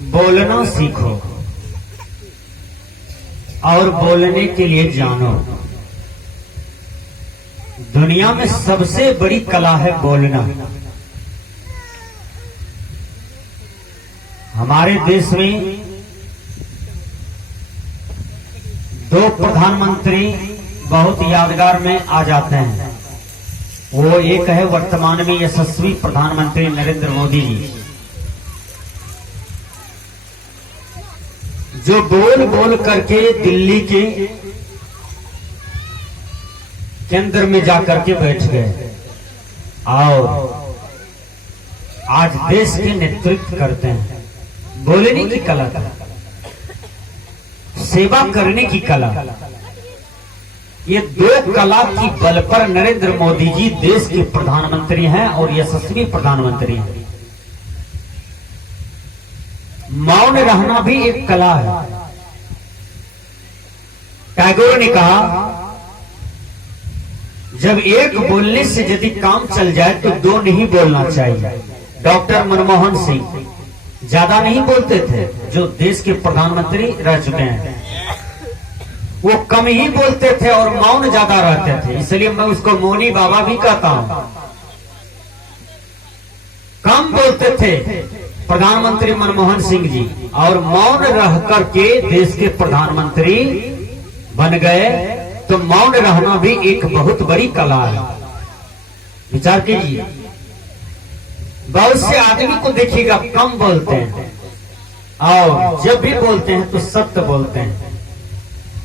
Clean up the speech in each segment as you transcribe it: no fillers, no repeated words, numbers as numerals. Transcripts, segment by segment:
बोलना सीखो और बोलने के लिए जानो। दुनिया में सबसे बड़ी कला है बोलना। हमारे देश में दो प्रधानमंत्री बहुत यादगार में आ जाते हैं। वो एक है वर्तमान में यशस्वी प्रधानमंत्री नरेंद्र मोदी जी, जो बोल बोल करके दिल्ली के केंद्र में जाकर के बैठ गए और आज देश के नेतृत्व करते हैं। बोलने की कला, सेवा करने की कला, ये दो कला की बल पर नरेंद्र मोदी जी देश के प्रधानमंत्री हैं और यशस्वी प्रधानमंत्री हैं। मौन रहना भी एक कला है। टैगोर ने कहा, जब एक बोलने से यदि काम चल जाए तो दो नहीं बोलना चाहिए। डॉक्टर मनमोहन सिंह ज्यादा नहीं बोलते थे, जो देश के प्रधानमंत्री रह चुके हैं। वो कम ही बोलते थे और मौन ज्यादा रहते थे, इसलिए मैं उसको मौनी बाबा भी कहता हूं। कम बोलते थे प्रधानमंत्री मनमोहन सिंह जी और मौन रह करके देश के प्रधानमंत्री बन गए। तो मौन रहना भी एक बहुत बड़ी कला है। विचार कीजिए, बहुत से आदमी को देखिएगा कम बोलते हैं और जब भी बोलते हैं तो सत्य बोलते हैं,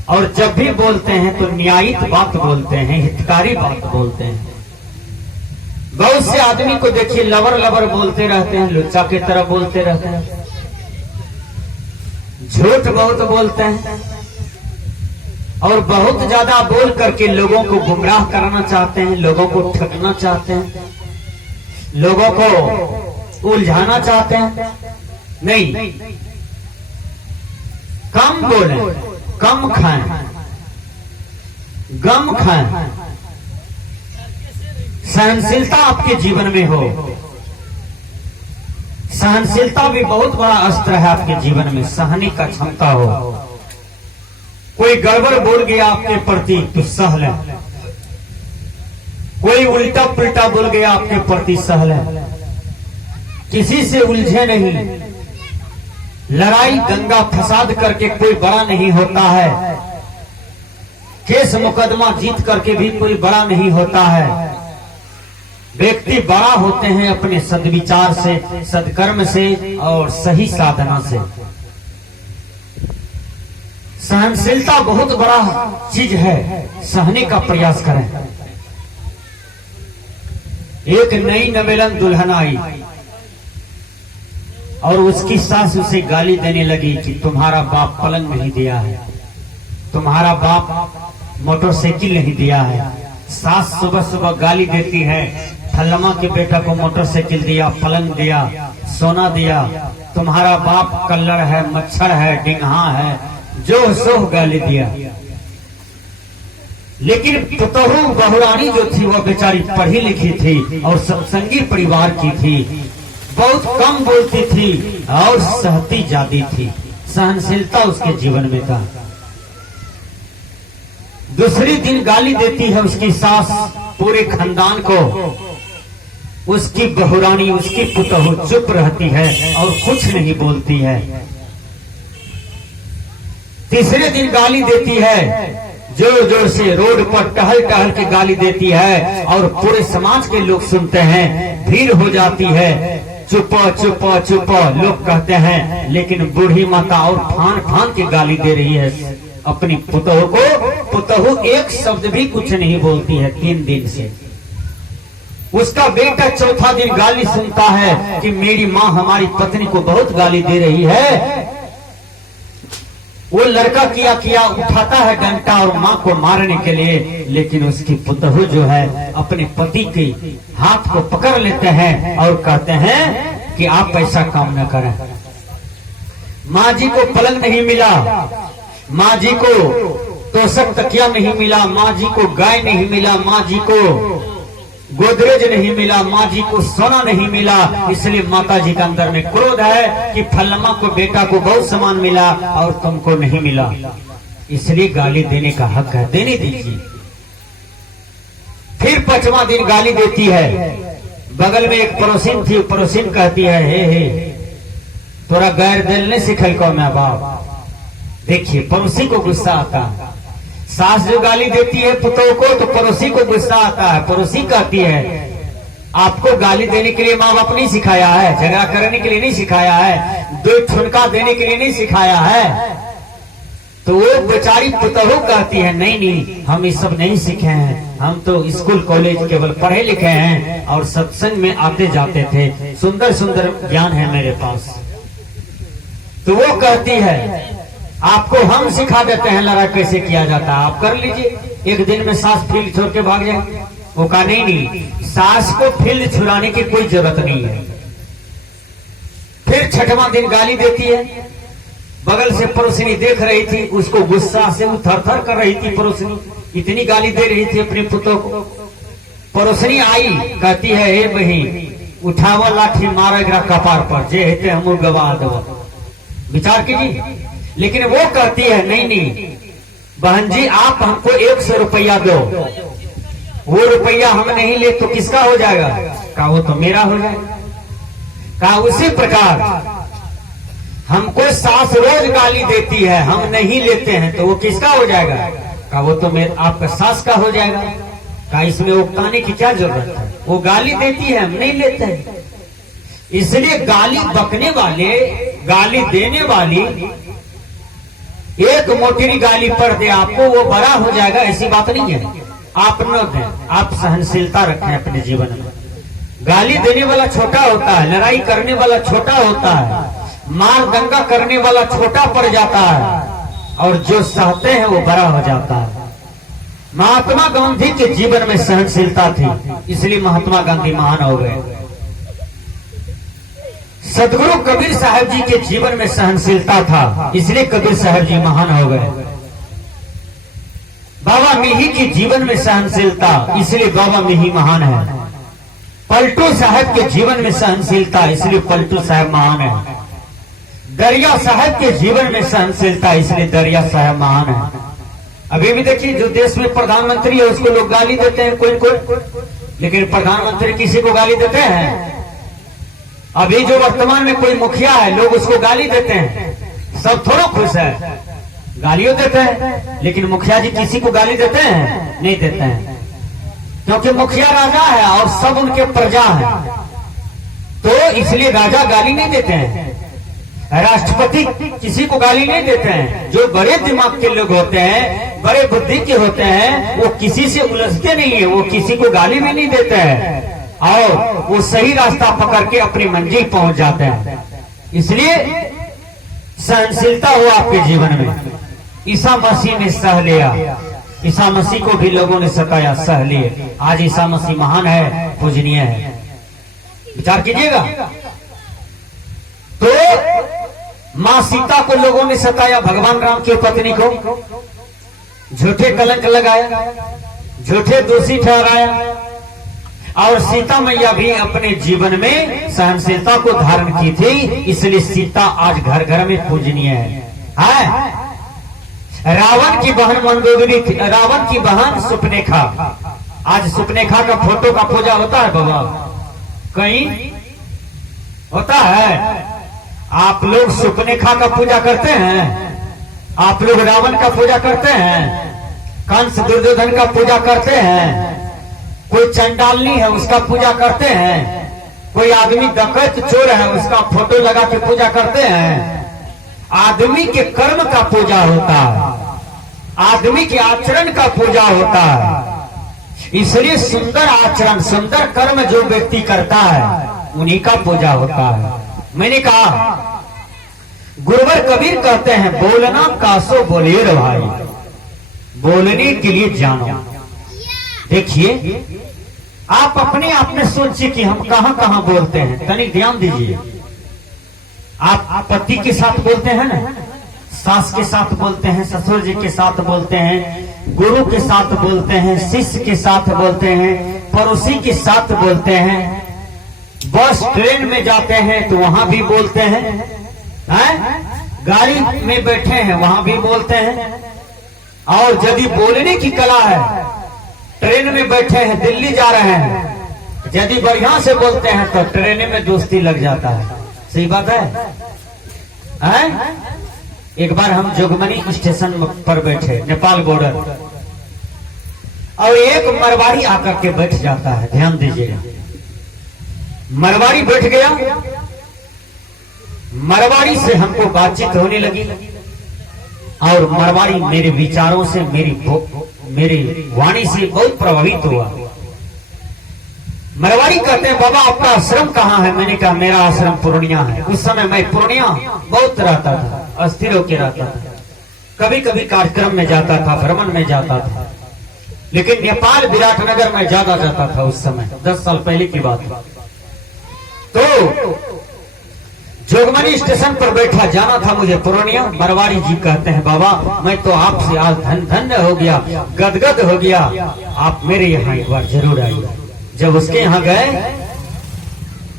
और जब भी बोलते हैं तो न्यायिक बात बोलते हैं, हितकारी बात बोलते हैं। बहुत से आदमी को देखिए लबर लबर बोलते रहते हैं, लुच्चा की तरह बोलते रहते हैं, झूठ बहुत बोलते हैं और बहुत ज्यादा बोल करके लोगों को गुमराह कराना चाहते हैं, लोगों को ठगना चाहते हैं, लोगों को उलझाना चाहते हैं। नहीं, कम बोलें, कम खाएं, गम खाएं, सहनशीलता आपके जीवन में हो। सहनशीलता भी बहुत बड़ा अस्त्र है आपके जीवन में। सहने का क्षमता हो। कोई गड़बड़ बोल गया आपके प्रति तो सह लें, कोई उल्टा पुल्टा बोल गया आपके प्रति सह लें। किसी से उलझे नहीं। लड़ाई दंगा फसाद करके कोई बड़ा नहीं होता है। केस मुकदमा जीत करके भी कोई बड़ा नहीं होता है। व्यक्ति बड़ा होते हैं अपने सद्विचार से, सदकर्म से और सही साधना से। सहनशीलता बहुत बड़ा चीज है। सहने का प्रयास करें। एक नई नवेलन दुल्हन आई और उसकी सास उसे गाली देने लगी कि तुम्हारा बाप पलंग नहीं दिया है, तुम्हारा बाप मोटरसाइकिल नहीं दिया है। सास सुबह सुबह गाली देती है, फल्लमा के बेटा को मोटरसाइकिल दिया, पलंग दिया, सोना दिया, तुम्हारा बाप कल्लड़ है, मच्छर है, डिंगहा है, जो सोह गाली दिया। लेकिन पुतहू बहुरानी जो थी वो बेचारी पढ़ी लिखी थी और सत्संगी परिवार की थी, बहुत कम बोलती थी और सहती जाती थी। सहनशीलता उसके जीवन में था। दूसरी दिन गाली देती है उसकी सास पूरे खानदान को। उसकी बहुरानी, उसकी पुतहू चुप रहती है और कुछ नहीं बोलती है। तीसरे दिन गाली देती है, जोर जोर से रोड पर टहल टहल के गाली देती है और पूरे समाज के लोग सुनते हैं, भीड़ हो जाती है। चुप चुप चुप लोग कहते हैं, लेकिन बूढ़ी माता और फान फान के गाली दे रही है अपनी पुतहू को। पुतहू एक शब्द भी कुछ नहीं बोलती है 3 दिन से। उसका बेटा चौथा दिन गाली सुनता है कि मेरी माँ हमारी पत्नी को बहुत गाली दे रही है। वो लड़का किया उठाता है डंडा और माँ को मारने के लिए, लेकिन उसकी पुतहू जो है अपने पति के हाथ को पकड़ लेते हैं और कहते हैं कि आप ऐसा काम न करें। माँ जी को पलंग नहीं मिला, माँ जी को तोशक तकिया नहीं मिला, माँ जी को गाय नहीं मिला, माँ जी को गोदरेज नहीं मिला, माँ जी को सोना नहीं मिला, इसलिए माता जी के अंदर में क्रोध है कि फलमा को बेटा को बहुत सामान मिला और तुमको नहीं मिला, इसलिए गाली देने का हक है, देने दीजिए। फिर 5वां दिन गाली देती है। बगल में एक पड़ोसिन थी, पड़ोसिन कहती है, हे तोरा गैर दिल ने सिखल को मैं बाप। देखिए पड़ोसी को गुस्सा आता है। सास जो गाली देती है पुतों को तो पड़ोसी को गुस्सा आता है। पड़ोसी कहती है आपको गाली देने के लिए माँ बाप नहीं सिखाया है, झगड़ा करने के लिए नहीं सिखाया है, 2 ठुनका देने के लिए नहीं सिखाया है। तो वो बेचारी पुतहू कहती है नहीं हम ये सब नहीं सीखे हैं, हम तो स्कूल कॉलेज केवल पढ़े लिखे हैं और सत्संग में आते जाते थे, सुंदर सुंदर ज्ञान है मेरे पास। तो वो कहती है आपको हम सिखा देते हैं लड़ाई कैसे किया जाता है, आप कर लीजिए। एक दिन में सास फील्ड छोड़ के भाग जाए। वो कहा नहीं, सास को फील्ड छुड़ाने की कोई जरूरत नहीं है। फिर 6वां दिन गाली देती है। बगल से पड़ोसिनी देख रही थी, उसको गुस्सा से वो थर-थर कर रही थी। पड़ोसिनी इतनी गाली दे रही थी अपने पुतों को। पड़ोसिनी आई, कहती है हे बहन उठावा लाठी मारेगा कपार पर, जे हेते हम गवा दो, विचार कीजिए। लेकिन वो कहती है नहीं बहन जी आप हमको 100 रुपया दो, वो रुपया हम नहीं ले तो किसका हो जाएगा? कहा वो तो मेरा हो जाएगा। कहा उसी प्रकार हमको सास रोज गाली देती है, हम नहीं लेते हैं तो वो किसका हो जाएगा? कहा वो तो आपका सास का हो जाएगा। कहा इसमें उकताने की क्या जरूरत है, वो गाली देती है हम नहीं लेते हैं। इसलिए गाली बकने वाले, गाली देने वाली एक मोटी गाली पड़ दे आपको वो बड़ा हो जाएगा, ऐसी बात नहीं है। आप न दें, आप सहनशीलता रखें अपने जीवन में। गाली देने वाला छोटा होता है, लड़ाई करने वाला छोटा होता है, मार दंगा करने वाला छोटा पड़ जाता है और जो सहते हैं वो बड़ा हो जाता है। महात्मा गांधी के जीवन में सहनशीलता थी, इसलिए महात्मा गांधी महान हो गए। सदगुरु कबीर साहब जी के जीवन में सहनशीलता था, इसलिए कबीर साहब जी महान हो गए। बाबा मिही के जीवन में सहनशीलता, इसलिए बाबा मिही महान है। पलटू साहब के जीवन में सहनशीलता, इसलिए पलटू साहब महान है। दरिया साहब के जीवन में सहनशीलता, इसलिए दरिया साहब महान है। अभी भी देखिए जो देश में प्रधानमंत्री है उसको लोग गाली देते हैं कोई, लेकिन प्रधानमंत्री किसी को गाली देते हैं? अभी जो वर्तमान में कोई मुखिया है लोग उसको गाली देते हैं, सब थोड़ा खुश है, गालियों देते हैं। लेकिन मुखिया जी किसी को गाली देते हैं? नहीं देते हैं, क्योंकि मुखिया राजा है और सब उनके प्रजा है, तो इसलिए राजा गाली नहीं देते हैं। राष्ट्रपति किसी को गाली नहीं देते हैं। जो बड़े दिमाग के लोग होते हैं, बड़े बुद्धि के होते हैं, वो किसी से उलझते नहीं है, वो किसी को गाली भी नहीं देते हैं और वो सही रास्ता पकड़ के अपनी मंजिल पहुंच जाते हैं। इसलिए सहनशीलता हो आपके जीवन में। ईसा मसीह ने सह लिया, ईसा मसीह को भी लोगों ने सताया, सह लिए। आज ईसा मसीह महान है, पूजनीय है, विचार कीजिएगा। तो मां सीता को लोगों ने सताया, भगवान राम की पत्नी को झूठे कलंक लगाया, झूठे दोषी ठहराया और सीता मैया भी अपने जीवन में सहनशीलता को धारण की थी, इसलिए सीता आज घर घर में पूजनीय है। रावण की बहन मंदोदरी थी, रावण की बहन सुपनेखा। आज सुपनेखा का फोटो का पूजा होता है बाबा? कहीं होता है? आप लोग सुपनेखा का पूजा करते हैं? आप लोग रावण का पूजा करते हैं? कंस दुर्योधन का पूजा करते हैं? कोई चंडालनी है उसका पूजा करते हैं? कोई आदमी डकैत चोर है उसका फोटो लगा के पूजा करते हैं? आदमी के कर्म का पूजा होता है, आदमी के आचरण का पूजा होता है। इसलिए सुंदर आचरण, सुंदर कर्म जो व्यक्ति करता है उन्हीं का पूजा होता है। मैंने कहा गुरुवर कबीर कहते हैं बोलना कासो बोलेर भाई, बोलने के लिए जानो। देखिए आप अपने आप में सोचिए कि हम कहां कहां बोलते हैं, तनिक ध्यान दीजिए। आप पति के साथ बोलते हैं ना, सास के साथ बोलते हैं, ससुर जी के साथ बोलते हैं, गुरु के साथ बोलते हैं, शिष्य के साथ बोलते हैं, पड़ोसी के साथ बोलते हैं, बस ट्रेन में जाते हैं तो वहां भी बोलते हैं, गाड़ी में बैठे हैं वहां भी बोलते हैं। और यदि बोलने की कला है, ट्रेन में बैठे हैं दिल्ली जा रहे हैं, यदि बढ़िया से बोलते हैं तो ट्रेन में दोस्ती लग जाता है। सही बात है? एक बार हम जोगमनी स्टेशन पर बैठे, नेपाल बॉर्डर, और एक मरवाड़ी आकर के बैठ जाता है। ध्यान दीजिएगा, मरवाड़ी बैठ गया, मरवाड़ी से हमको बातचीत होने लगी और मरवाड़ी मेरे विचारों से, मेरी वाणी से बहुत प्रभावित हुआ। मरवाड़ी कहते हैं, बाबा आपका आश्रम कहाँ है? मैंने कहा मेरा आश्रम पूर्णिया है। उस समय मैं पूर्णिया बहुत रहता था, अस्थिर होकर रहता था, कभी कभी कार्यक्रम में जाता था, भ्रमण में जाता था, लेकिन नेपाल विराटनगर में ज्यादा जाता था उस समय, 10 साल पहले की बात। तो जोगमनी स्टेशन पर बैठा, जाना था मुझे पूर्णिया। मरवाड़ी जी कहते हैं, बाबा मैं तो आपसे आज धन्य हो गया, गदगद हो गया, आप मेरे यहाँ एक बार जरूर आइए। जब उसके यहाँ गए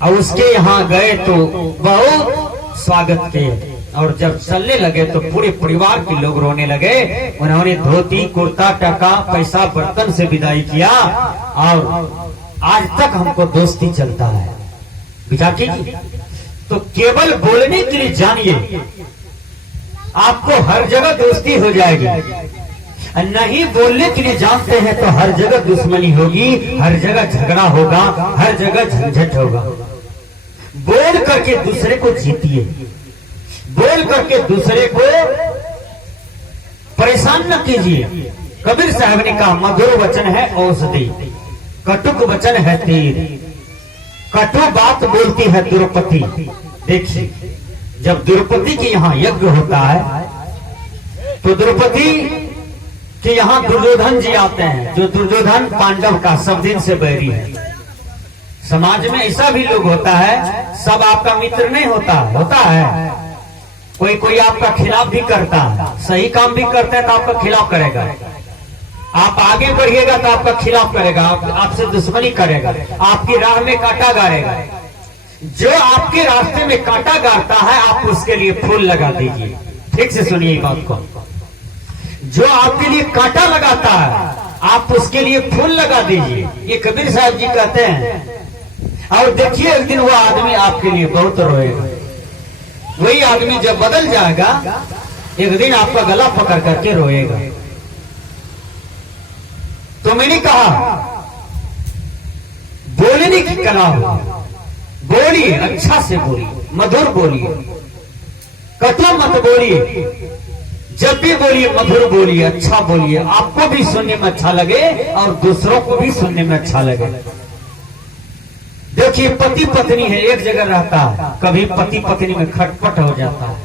और उसके यहाँ गए तो बहुत स्वागत किए, और जब चलने लगे तो पूरे परिवार के लोग रोने लगे। उन्होंने धोती, कुर्ता, टका, पैसा, बर्तन से विदाई किया, और आज तक हमको दोस्ती चलता है। विचार कीजिए, तो केवल बोलने के लिए जानिए, आपको हर जगह दोस्ती हो जाएगी। नहीं बोलने के लिए जानते हैं तो हर जगह दुश्मनी होगी, हर जगह झगड़ा होगा, हर जगह झंझट होगा। बोल करके दूसरे को जीतिए, बोल करके दूसरे को परेशान न कीजिए। कबीर साहब ने कहा, मधुर वचन है औषधि, कटुक वचन है तीर, कटु बात बोलती है द्रौपदी। देखिए, जब द्रौपदी के यहाँ यज्ञ होता है तो द्रौपदी कि यहाँ दुर्योधन जी आते हैं, जो दुर्योधन पांडव का सब दिन से बैरी है। समाज में ऐसा भी लोग होता है, सब आपका मित्र नहीं होता है, कोई कोई आपका खिलाफ भी करता है। सही काम भी करते हैं तो आपका खिलाफ करेगा, आप आगे बढ़िएगा तो आपका खिलाफ करेगा, आपसे दुश्मनी करेगा, आपकी राह में कांटा गाड़ेगा। जो आपके रास्ते में कांटा गाड़ता है, आप उसके लिए फूल लगा दीजिए। ठीक से सुनिए बात को, जो आपके लिए कांटा लगाता है, आप उसके लिए फूल लगा दीजिए। ये कबीर साहब जी कहते हैं। और देखिए, एक दिन वो आदमी आपके लिए बहुत रोएगा। वही आदमी जब बदल जाएगा, एक दिन आपका गला पकड़ करके रोएगा। तो मैंने कहा, बोलने की कला हो, बोलिए, अच्छा से बोलिए, मधुर बोलिए, कटु मत बोलिए। जब भी बोलिए मधुर बोलिए, अच्छा बोलिए, आपको भी सुनने में अच्छा लगे और दूसरों को भी सुनने में अच्छा लगे। देखिए, पति पत्नी है, एक जगह रहता है, कभी पति पत्नी में खटपट हो जाता है,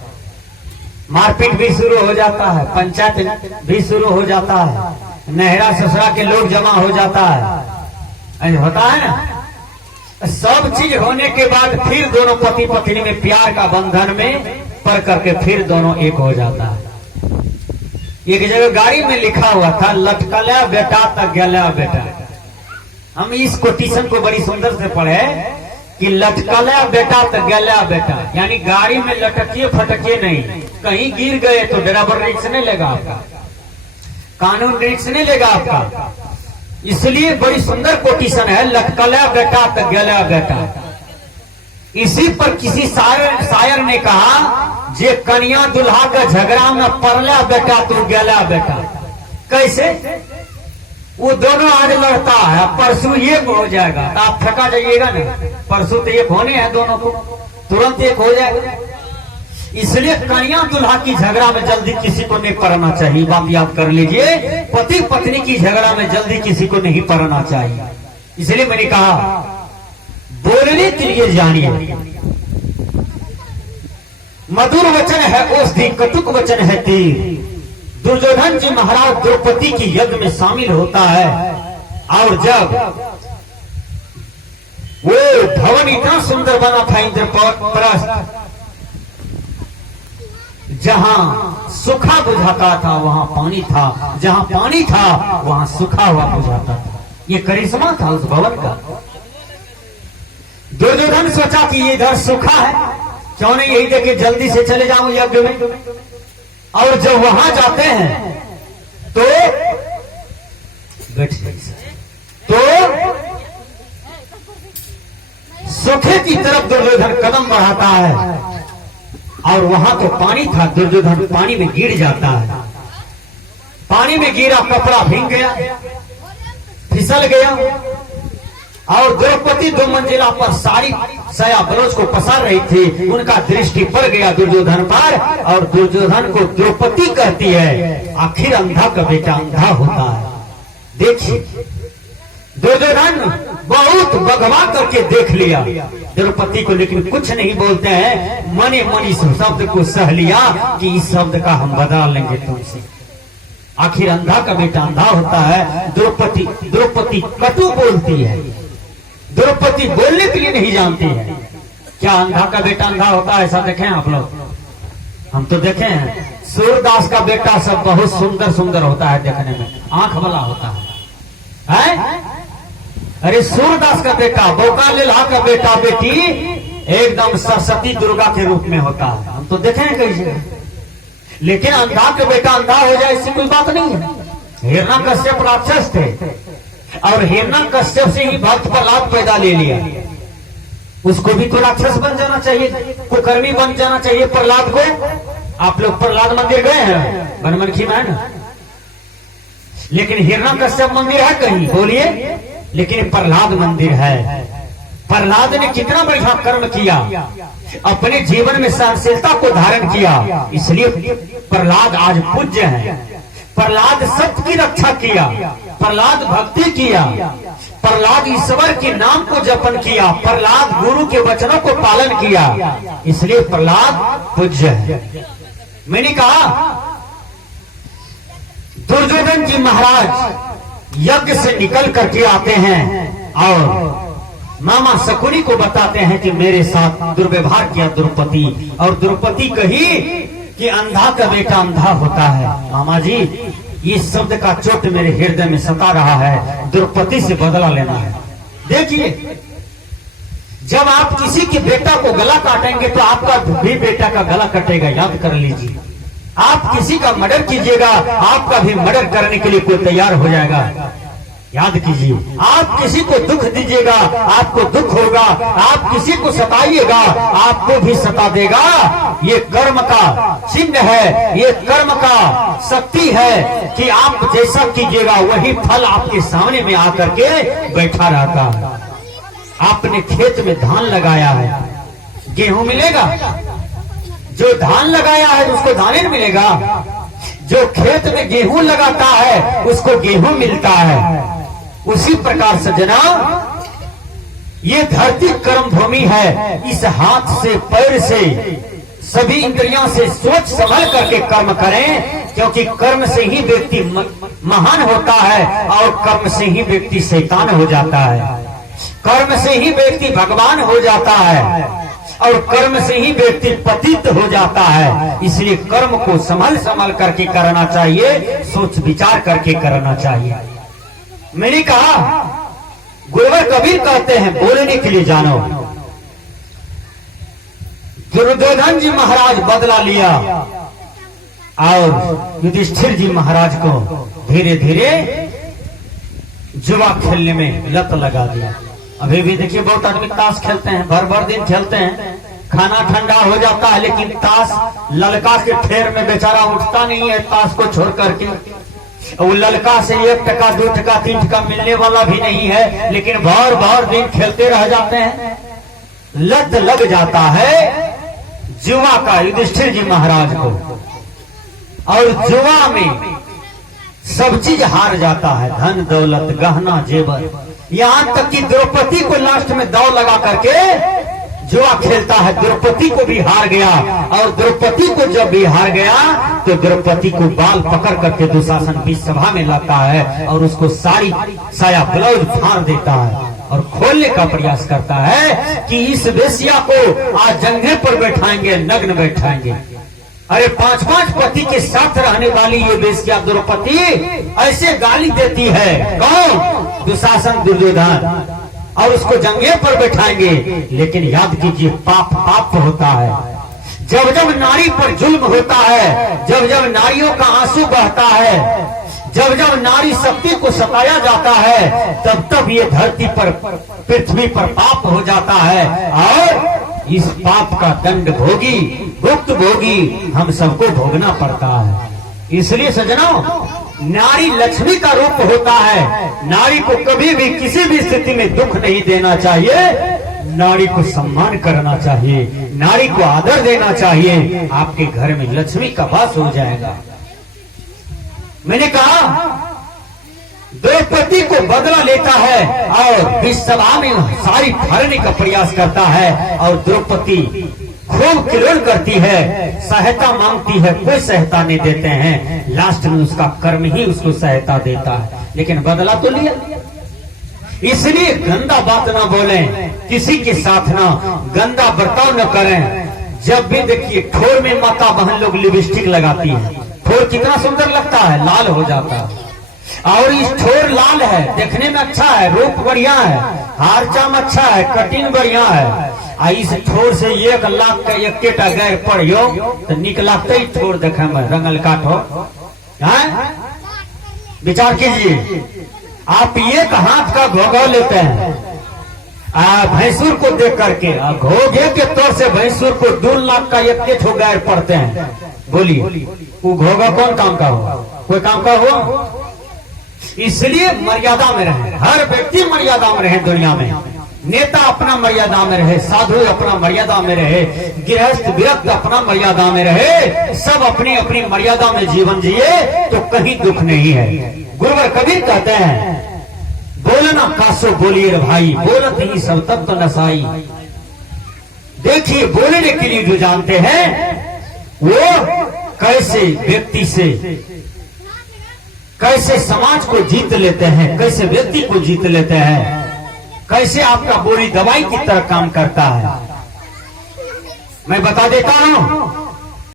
मारपीट भी शुरू हो जाता है, पंचायत भी शुरू हो जाता है, नहरा ससुरा के लोग जमा हो जाता है, होता है ना। सब चीज होने के बाद फिर दोनों पति पत्नी में प्यार का बंधन में पड़ करके फिर दोनों एक हो जाता है। एक जगह गाड़ी में लिखा हुआ था, लटकला बेटा तक गया बेटा। हम इस कोटेशन को बड़ी सुंदर से पढ़े कि लटकला बेटा तक गया बेटा, यानी गाड़ी में लटकिए फटकिए नहीं, कहीं गिर गए तो ड्राइवर रिस्क नहीं लेगा आपका, कानून रिस्क नहीं लेगा आपका। इसलिए बड़ी सुंदर कोटेशन है, लटकला बेटा तक गया बेटा। इसी पर किसी शायर ने कहा, जे कन्या दुल्हा का झगड़ा में पड़ला बेटा तो गया बेटा। कैसे? वो दोनों आज लड़ता है, परसों एक हो जाएगा तो आप थका जाइएगा ना, परसों तो एक होने हैं दोनों को, तुरंत एक हो जाएगा। इसलिए कन्या दुल्हा की झगड़ा में जल्दी किसी को नहीं पड़ना चाहिए। बात याद कर लीजिए, पति पत्नी की झगड़ा में जल्दी किसी को नहीं पड़ना चाहिए। इसलिए मैंने कहा, बोलने के लिए जानिए, मधुर वचन है औषधि, कटुक वचन है तीर। दुर्योधन जी महाराज द्रौपदी की यज्ञ में शामिल होता है, और जब वो भवन इतना सुंदर बना था इंद्रप्रस्थ, जहां सूखा बुझाता था वहां पानी था, जहां पानी था वहां सूखा हुआ बुझाता था। ये करिश्मा था उस भवन का। दुर्योधन सोचा कि ये इधर सूखा है, क्यों नहीं यही देखे जल्दी से चले जाऊं यज्ञ में। और जब वहां जाते हैं तो तो सूखे की तरफ दुर्योधन कदम बढ़ाता है और वहां तो पानी था। दुर्योधन पानी में गिर जाता है, पानी में गिरा, कपड़ा भीग गया, फिसल गया और द्रौपदी 2 मंजिला पर सारी सया बलोच को पसार रही थी। उनका दृष्टि पड़ गया दुर्योधन पर और दुर्योधन को द्रौपदी कहती है। आखिर अंधा का बेटा अंधा होता है। देखिए दुर्योधन बहुत भगवा करके देख लिया द्रौपदी को, लेकिन कुछ नहीं बोलते हैं। मने मन इस शब्द को सह लिया कि इस शब्द का हम बदला लेंगे तुमसे। आखिर अंधा का बेटा अंधा होता है। द्रौपदी कटु बोलती है, द्रौपदी बोलने के लिए नहीं जानती है। क्या अंधा का बेटा अंधा होता है? ऐसा देखें आप लोग? हम तो देखे हैं सूरदास का बेटा सब बहुत सुंदर सुंदर होता है, देखने में आंख वाला होता है। अरे सूरदास का बेटा, बोका लेल्हा का बेटा बेटी एकदम सरस्वती दुर्गा के रूप में होता है। हम तो देखे हैं कई जगह। लेकिन अंधा के बेटा अंधा हो जाए इससे कोई बात नहीं है। हिरण्यकश्यप राक्षस थे और हिरण्यकश्यप से ही भक्त प्रहलाद पैदा ले लिया। उसको भी तो राक्षस बन जाना चाहिए, कुकर्मी बन जाना चाहिए प्रहलाद को। आप लोग प्रहलाद मंदिर गए हैं? बनमनखी में है ना। लेकिन हिरण्यकश्यप मंदिर है कहीं? बोलिए। लेकिन प्रहलाद मंदिर है। प्रहलाद ने कितना बढ़िया कर्म किया, अपने जीवन में सहनशीलता को धारण किया, इसलिए प्रहलाद आज पूज्य है। प्रहलाद सत्य की रक्षा किया, प्रहलाद भक्ति किया, प्रहलाद ईश्वर के नाम को जपन किया, प्रहलाद गुरु के वचनों को पालन किया, इसलिए प्रहलाद पूज्य है। मैंने कहा दुर्योधन जी महाराज यज्ञ से निकल करके आते हैं और मामा शकुनी को बताते हैं कि मेरे साथ दुर्व्यवहार किया द्रौपदी। और द्रौपदी कही कि अंधा का बेटा अंधा होता है। मामा जी ये शब्द का चोट मेरे हृदय में सता रहा है, द्रौपदी से बदला लेना है। देखिए जब आप किसी के बेटा को गला काटेंगे तो आपका भी बेटा का गला कटेगा, याद कर लीजिए। आप किसी का मर्डर कीजिएगा, आपका भी मर्डर करने के लिए कोई तैयार हो जाएगा, याद कीजिए। आप किसी को दुख दीजिएगा, आपको दुख होगा। आप किसी को सताइएगा, आपको भी सता देगा। ये कर्म का चिन्ह है, ये कर्म का शक्ति है कि आप जैसा कीजिएगा वही फल आपके सामने में आकर के बैठा रहता है। आपने खेत में धान लगाया है, गेहूं मिलेगा? जो धान लगाया है उसको धान मिलेगा। जो खेत में गेहूं लगाता है उसको गेहूं मिलता है। उसी प्रकार सजना ये धरती कर्म भूमि है। इस हाथ से पैर से सभी इंद्रियों से सोच समझ करके कर्म करें, क्योंकि कर्म से ही व्यक्ति महान होता है और कर्म से ही व्यक्ति शैतान हो जाता है। कर्म से ही व्यक्ति भगवान हो जाता है और कर्म से ही व्यक्ति पतित हो जाता है। इसलिए कर्म को संभल संभल करके करना चाहिए, सोच विचार करके करना चाहिए। मैंने कहा गुरुवर कबीर कहते हैं बोलने के लिए जानो। दुर्योधन जी महाराज बदला लिया और युधिष्ठिर जी महाराज को धीरे धीरे जुआ खेलने में लत लगा दिया। अभी भी देखिए बहुत आदमी ताश खेलते हैं, भर भर दिन खेलते हैं, खाना ठंडा हो जाता है लेकिन ताश ललका के ठेर में बेचारा उठता नहीं है ताश को छोड़ करके। वो ललका से 1 टका 2 टका 3 टका मिलने वाला भी नहीं है, लेकिन भर भर दिन खेलते रह जाते हैं। लत लग जाता है जुआ का युधिष्ठिर जी महाराज को, और जुआ में सब चीज हार जाता है, धन दौलत गहना जेवर, यहाँ तक कि द्रौपदी को लास्ट में दाव लगा करके जुआ खेलता है, द्रौपदी को भी हार गया। और द्रौपदी को जब भी हार गया तो द्रौपदी को बाल पकड़ करके दुशासन बीच सभा में लाता है और उसको सारी साया ब्लाउज फाड़ देता है और खोलने का प्रयास करता है कि इस वेश्या को आज जंघे पर बैठाएंगे, नग्न बैठाएंगे। अरे 5-5 पति के साथ रहने वाली ये वेश्या द्रौपदी ऐसे गाली देती है। कौन? दुशासन, दुर्योधन, और उसको जंगे पर बैठाएंगे। लेकिन याद कीजिए, पाप पाप होता है। जब जब नारी पर जुल्म होता है, जब जब नारियों का आंसू बहता है, जब जब नारी शक्ति को सताया जाता है, तब तब ये धरती पर, पृथ्वी पर पाप हो जाता है। और इस पाप का दंड भोगी, भुक्त भोगी हम सबको भोगना पड़ता है। इसलिए सज्जनों, नारी लक्ष्मी का रूप होता है। नारी को कभी भी किसी भी स्थिति में दुख नहीं देना चाहिए। नारी को सम्मान करना चाहिए, नारी को आदर देना चाहिए। आपके घर में लक्ष्मी का वास हो जाएगा। मैंने कहा, द्रौपदी को बदला लेता है और इस सभा में सारी फाड़ने का प्रयास करता है। और द्रौपदी खूब किरोड़ करती है, सहायता मांगती है, कोई सहायता नहीं देते हैं। लास्ट में उसका कर्म ही उसको सहायता देता है, लेकिन बदला तो लिया। इसलिए गंदा बात ना बोलें, किसी के साथ ना गंदा बर्ताव न करें। जब भी देखिए, ठोर में माता बहन लोग लिपस्टिक लगाती है। ठोर कितना सुंदर लगता है, लाल हो जाता है। और इस ठोर लाल है, देखने में अच्छा है, रूप बढ़िया है, हार चाम अच्छा है, कटिंग बढ़िया है। इस ठोर से 1 लाख का 1 गैर पढ़ियो तो निक लगते ही ठोर देखे में रंगल काठो। विचार कीजिए, आप 1 हाथ का घोघा लेते हैं भैंसुर को देख करके, घोघे के तौर से भैंसुर को 2 लाख का 1 गैर पढ़ते हैं। बोलिए, वो घोघा कौन काम का हुआ? कोई काम का हुआ? इसलिए मर्यादा में रहे, हर व्यक्ति मर्यादा में रहे। दुनिया में नेता अपना मर्यादा में रहे, साधु अपना मर्यादा में रहे, गृहस्थ विरक्त अपना मर्यादा में रहे। सब अपनी अपनी मर्यादा में जीवन जिए तो कहीं दुख नहीं है। गुरुवर कबीर कहते हैं, बोलना कासो बोलिए रे भाई, बोलत ही सब तब तो नसाई। देखिए, बोलने के लिए जो जानते हैं वो कैसे व्यक्ति से, कैसे समाज को जीत लेते हैं, कैसे व्यक्ति को जीत लेते हैं, कैसे आपका बोली दवाई की तरह काम करता है। मैं बता देता हूं,